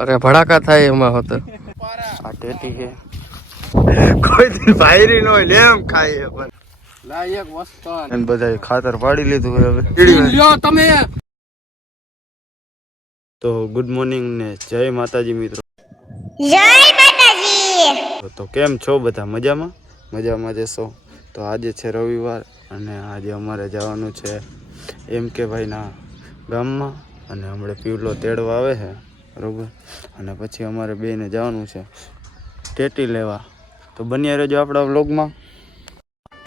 અરે ભડાકા થાય એમાં હોત. આ ટેટી છે. કોઈ દી ફાયરી નો હોય લેમ ખાય પણ. લાયક વસ્તુ. અને બધાય ખાતર પાડી લીધું હવે. લ્યો તમે. તો ગુડ મોર્નિંગ ને જય માતાજી મિત્રો. જય માતાજી. તો કેમ છો બધા? મજામાં? મજામાં જશો તો આજે છે રવિવાર અને આજે અમારે જવાનું છે એમ કે ભાઈના ગામમાં. અને હમણાં પીવલો તેડવા આવે છે બરોબર? અને પછી અમારે બેને જવાનું છે ટેટી લેવા. તો બન્યા રહેજો આપણા વ્લોગમાં.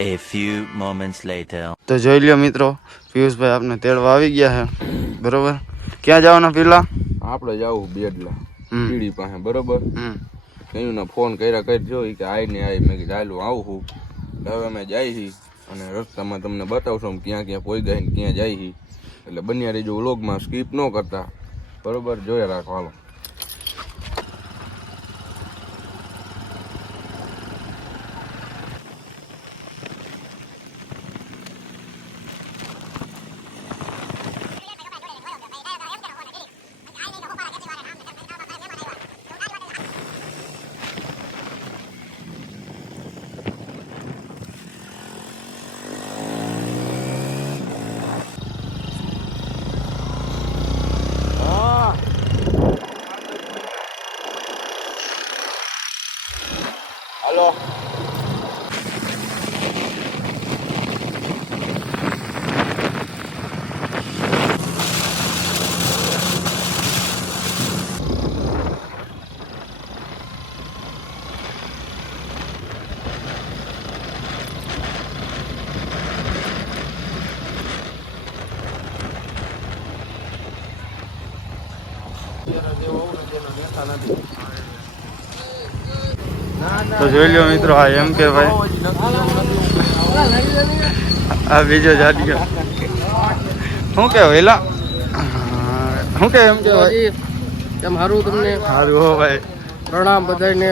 A few moments later. તો જોઈ લ્યો મિત્રો પિયુષભાઈ આપને તેડવા આવી ગયા છે બરોબર? ક્યાં જવાના પેલા? આપણે જવું બેડલા હમ. પીડી પાસે બરોબર? હમ. કયું ને ફોન કર્યા કરજો ઈ કે આઈ ને આઈ મેં કીધું હાલું આવું હું. હવે અમે જાય છી અને રસ્તામાં તમને બતાવશું અમે ક્યાં ક્યાં પોઈ ગયા ને ક્યાં જાય છી એટલે બન્યા રહેજો વ્લોગમાં સ્કીપ ન કરતા. બરોબર? જોયા રાખો હાલો. તો જોઈ લ્યો મિત્રો હા એમ કે ભાઈ. આ બીજો જાડ્યો. શું કે વેલા? શું કે એમ કે ભાઈ? કેમ હારું તમને? સારું હો ભાઈ. પ્રણામ બધાને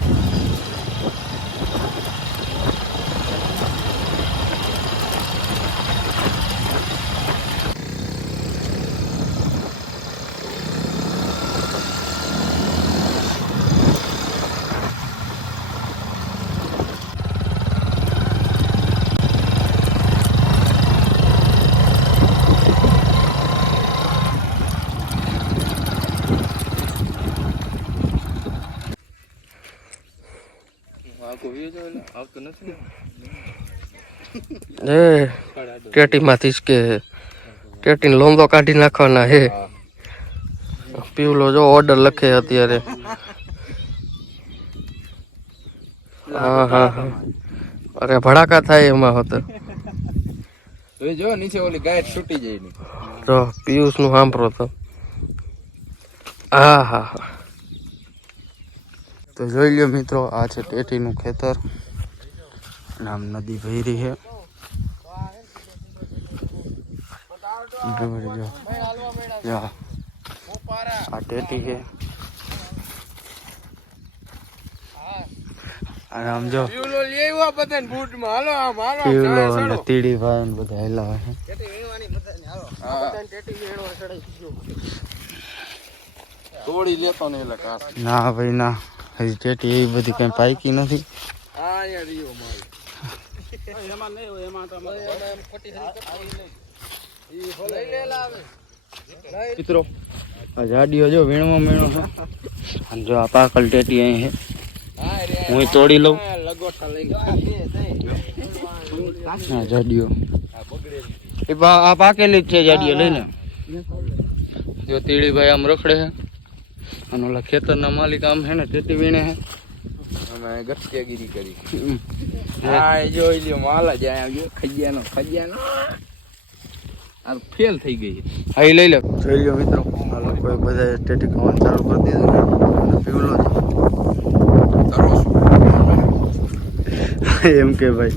એ ટેટીમાંથી જ કે ટેટીને લોંદો કાઢી નાખવાના હે. પીવલો જો ઓર્ડર લખે અત્યારે. હા હા હા. અરે ભડાકા થાય એમાં હતો. જો નીચે ઓલી ગાય છૂટી જાય ની જો પિયુષનું સાંભળો તો. હા હા હા. તો જોઈ લો મિત્રો આ છે ટેટીનું ખેતર. નામ નદી ભૈરી છે. આ ટેટી છે. અને આમ જો. પીવલો લેવા બધાને બૂટમાં. હાલો આમ હાલો પીવલો અને તીડી ભાઈ બધા હેલા છે. તોડી લેતો ને એટલે ના ભાઈ ના. હજી ટેટી એવી બધી કઈ પાકી નથી. મિત્રો, આ જાડીઓ જો વીણવા મીણો અને જો આ પાકલ ટેટી અહીં છે. હું તોડી લઉં. હા જાડીઓ. એ આ પાકેલી જ છે જાડીઓ લઈને જો તીળી ભાઈ આમ રખડે છે. અને ઓલા ખેતરના માલિક આમ હે ને ટેટી વીણે હે. અમે ગટકેગીરી કરી. હા એ જો માલા માલ જ આયા ગયો ખજિયાનો ખજિયાનો. આ ફેલ થઈ ગઈ હા એ લઈ લે. જોઈ લ્યો મિત્રો આ લોકોએ બધા ટેટી ખાવાનું ચાલુ કરી દીધું ને પીવલો એમ કે ભાઈ.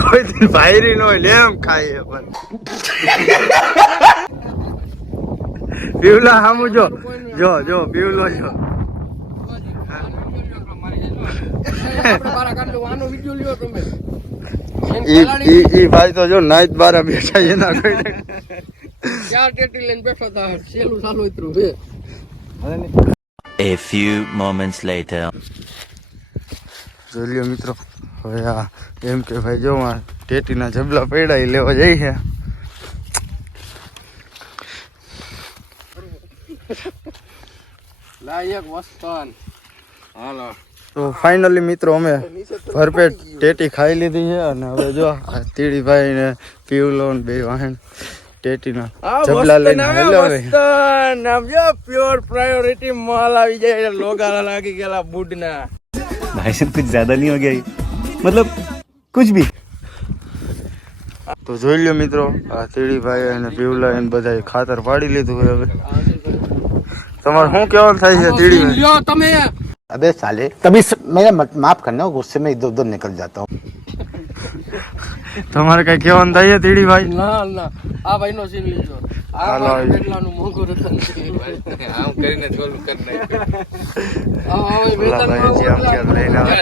કોઈ દી ભાઈ નો હોય લેમ ખાઈએ પણ. પીવલા હામુ જો. જો જો પીવલો જો આપણે બારા કાઢ લો આનો વિડિયો લ્યો તમે ઈ ઈ ઈ ભાઈ તો જો નાઈટ બારા બેઠા એના કોઈ ચાર ટેટી લઈને બેઠો તા સેલું ચાલુ ઉતરું હે A few moments later. જોઈ મિત્રો હવે આ એમ કે ભાઈ જો આ ટેટીના જબલા પડ્યા એ લેવા જઈ છે. ફાઈનલી મિત્રો અમે ભરપેટ ટેટી ખાઈ લીધી છે અને હવે જો આ તીડીભાઈ ને પીવલો ને બે વાહન ટેટીના જબલા લઈને હેલો નામ પ્યોર પ્રાયોરિટી માલ આવી જાય લોગારા લાગી ગયેલા બુડના ભાઈ સાહેબ કુછ જ્યાદા નહીં હો ગયા મતલબ કુછ ભી. તો જોઈ લ્યો મિત્રો આ તીડીભાઈ અને પીવલા એને બધા ખાતર પાડી લીધું હવે. તમારે શું કહેવાનું થાય છે તીડીભાઈ લ્યો તમે अबे साले तभी स- मेरा मत- माफ करना गुस्से में इधर उधर निकल जाता हूँ તમારે કઈ કહેવાનું થાય છે તીડીભાઈ ના ના આ ભાઈ નો સીન લીધો આ હાલો, મારા આવી. બેટલાનું મોંઘું રતન છે આમ કરીને ચોલું કરી નાખ્યું આ ભાઈ પેલા ભાઈ જે આમ ક્યાંક લઈને આવે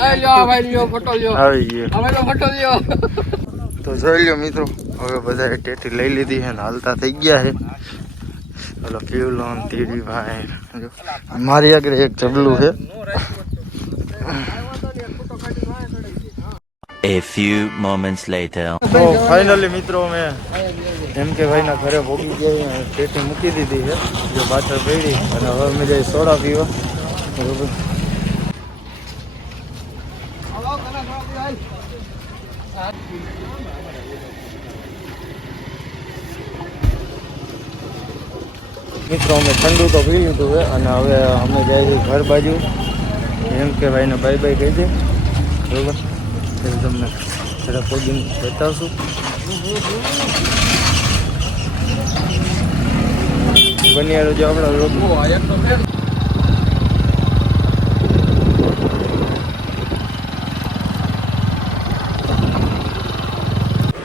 આ લ્યો આ ભાઈ લ્યો ફોટો લ્યો આવી ગયો આ ભાઈ નો ફોટો લ્યો તો જોઈ લ્યો મિત્રો હવે બધા ટેટી લઈ લીધી છે ને હાલતા થઈ ગયા છે ઓલો પીવલો ને તીડીભાઈ જો મારી આગળ એક જબલું છે A few moments later. તો ફાઇનલી મિત્રો અમે એમ કે ભાઈના ઘરે ભોગી ગયા અને ટેટી મૂકી દીધી છે જો પાછળ પડી અને હવે અમે જઈ સોડા પીવા. બરોબર? મિત્રો, અમે ઠંડુ તો પી લીધું છે અને હવે અમે જઈએ છીએ ઘર બાજુ. એમ કે ભાઈને બાય બાય કહી દે. બરોબર? એટલે તમને જરા પગીને બતાવશું. બન્યા રહેજો આપણા લોકો.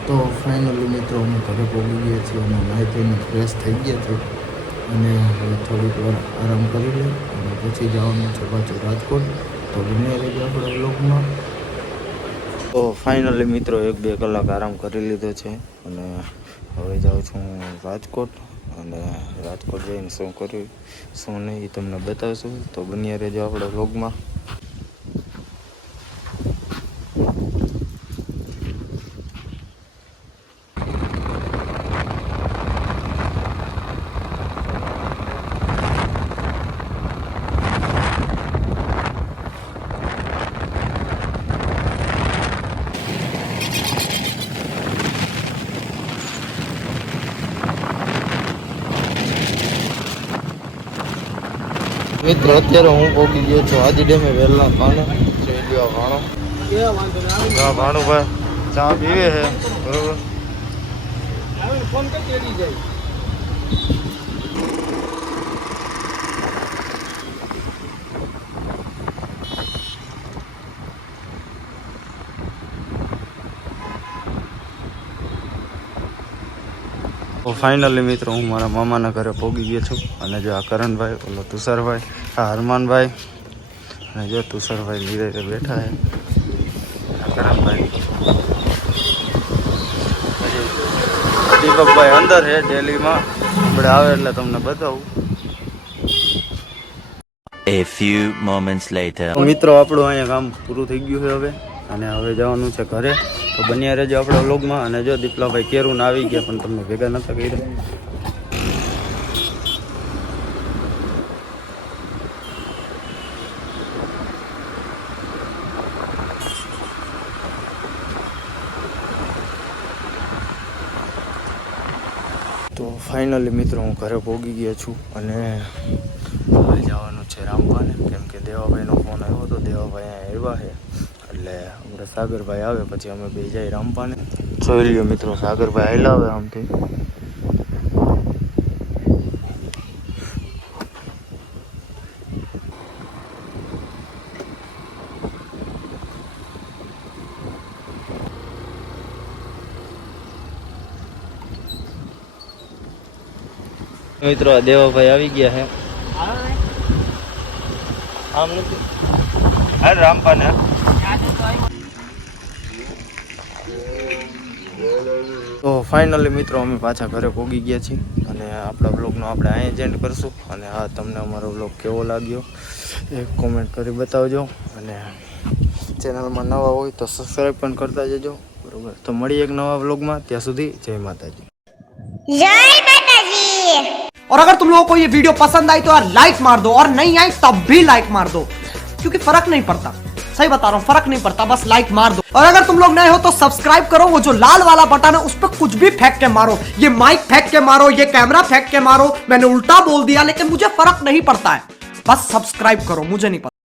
તો ફાઇનલી મિત્રો, અમે ઘરે પહોંચી ગયા છીએ અને નાહી ધોઈને ફ્રેશ થઈ ગયા છે. અને હવે થોડીક વાર આરામ કરી લઈએ અને પછી જવાનું છે પાછું રાજકોટ. તો બને રહેજો આપણા બ્લોગમાં તો ફાઇનલી મિત્રો એક બે કલાક આરામ કરી લીધો છે અને હવે જાઉં છું રાજકોટ અને રાજકોટ જઈને શું કર્યું, શું નહીં એ તમને બતાવશું. તો બન્યા રહેજો આપણા વ્લોગમાં. મિત્રો, અત્યારે હું પહોંચી ગયો છું. આજે ડેમે વહેલા પાને જઈ ગયો ભાણો. હા, ભાણુભાઈ, ચા પીવે છે, બરોબર? ફોન કરી જાય. તો ફાઇનલી મિત્રો હું મારા મામાના ઘરે પહોંચી ગયો છું. અને જો આ કરણભાઈ ઓલો તુષારભાઈ આ હરમાનભાઈ અને જો તુષારભાઈ ધીરે બેઠા છે. કરણભાઈ. દીપકભાઈ અંદર છે ડેલીમાં. આપણે આવે એટલે તમને બતાવું. A few moments later. મિત્રો આપણું અહીંયા કામ પૂરું થઈ ગયું છે હવે. અને હવે જવાનું છે ઘરે. તો બન્યા રહેજો આપણા વ્લોગમાં અને જો દીપલાભાઈ કેરું આવી ગયા, પણ તમને ભેગા નતા કર્યા. તો ફાઇનલી મિત્રો, હું ઘરે પહોંચી ગયો છું અને જવાનું છે રામવાને કેમ કે દેવાભાઈનો ફોન આવ્યો હતો. દેવાભાઈ અહીંયા આવ્યા છે. સાગરભાઈ આવે પછી અમે બે જઈ રામપાને જોઈ લ્યો મિત્રો સાગરભાઈ આવેલા આવે આમથી. મિત્રો આ દેવાભાઈ આવી ગયા છે આમ નથી. હા રામપાને તો ફાઇનલી મિત્રો અમે પાછા ઘરે પહોંચી ગયા છીએ અને આપણા બ્લોગનો આપણે અહીં જ એન્ડ કરશું અને હા તમને અમારો બ્લોગ કેવો લાગ્યો એ કોમેન્ટ કરી બતાવજો અને ચેનલમાં નવા હોય તો સબસ્ક્રાઈબ પણ કરતા જજો બરોબર તો મળીએ એક નવા બ્લોગમાં ત્યાં સુધી જય માતાજી જય માતાજી और अगर तुम लोगों को ये वीडियो पसंद आई तो यार लाइक मार दो और नहीं आई तब भी लाइक मार दो क्योंकि फर्क नहीं पड़ता सही बता रहा हूँ, फ़र्क नहीं पड़ता, बस लाइक मार दो। और अगर तुम लोग नए हो तो सब्सक्राइब करो, वो जो लाल वाला बटन है, उस पर कुछ भी फेंक के मारो। ये माइक फेंक के मारो, ये कैमरा फेंक के मारो, मैंने उल्टा बोल दिया, लेकिन मुझे फ़र्क नहीं पड़ता है। बस सब्सक्राइब करो, मुझे नहीं पता।